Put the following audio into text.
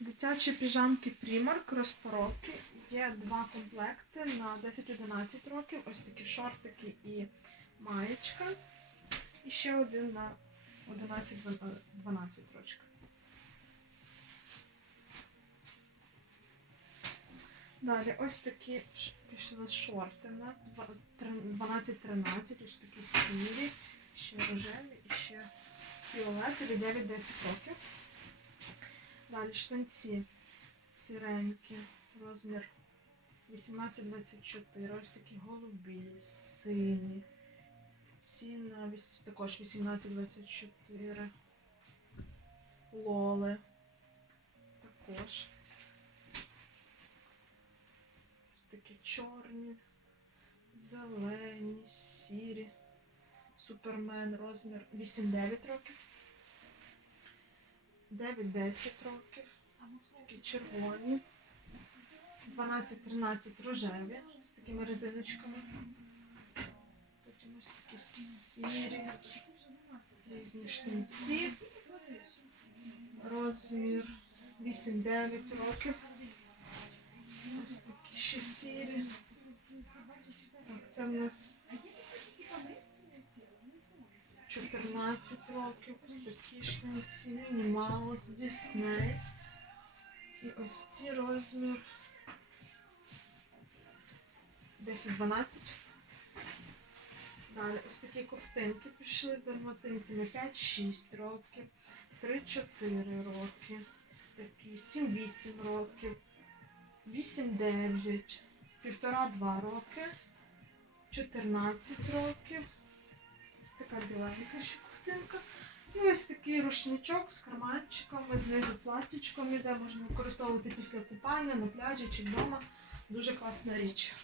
Дитячі піжамки Primark, розпаровки. Є два комплекти на 10-11 років. Ось такі шортики і маєчка. І ще один на 11-12 років. Далі ось такі пішли шорти. У нас 12-13, ось такі сірі, ще рожеві і ще фіолетові 9-10 років. Далі штанці сіренькі, розмір 18-24, ось такі голубі, сині. Ці на віс- також 18-24. Лоли. Також. Ось такі чорні, зелені, сірі. Супермен розмір 8-9 років. 9-10 років. Такі червоні. 12-13 рожеві з такими резиночками. Потім ось такі сірі. Різні штанці. Розмір 8-9 років. Ось такі ще сірі. Так, це в нас 14 років. Ось такі штанці. Міні Дісней. І ось ці розмір 10-12. Далі ось такі ковтинки пішли з дерматинцями 5-6 років, 3-4 роки, ось такі 7-8 років, 8-9, 1,5-2 роки, 14 років. Ще ковтинка. І ось такий рушничок з карманчиками, знизу платтячком іде, можна використовувати після купання на пляжі чи вдома. Дуже класна річ.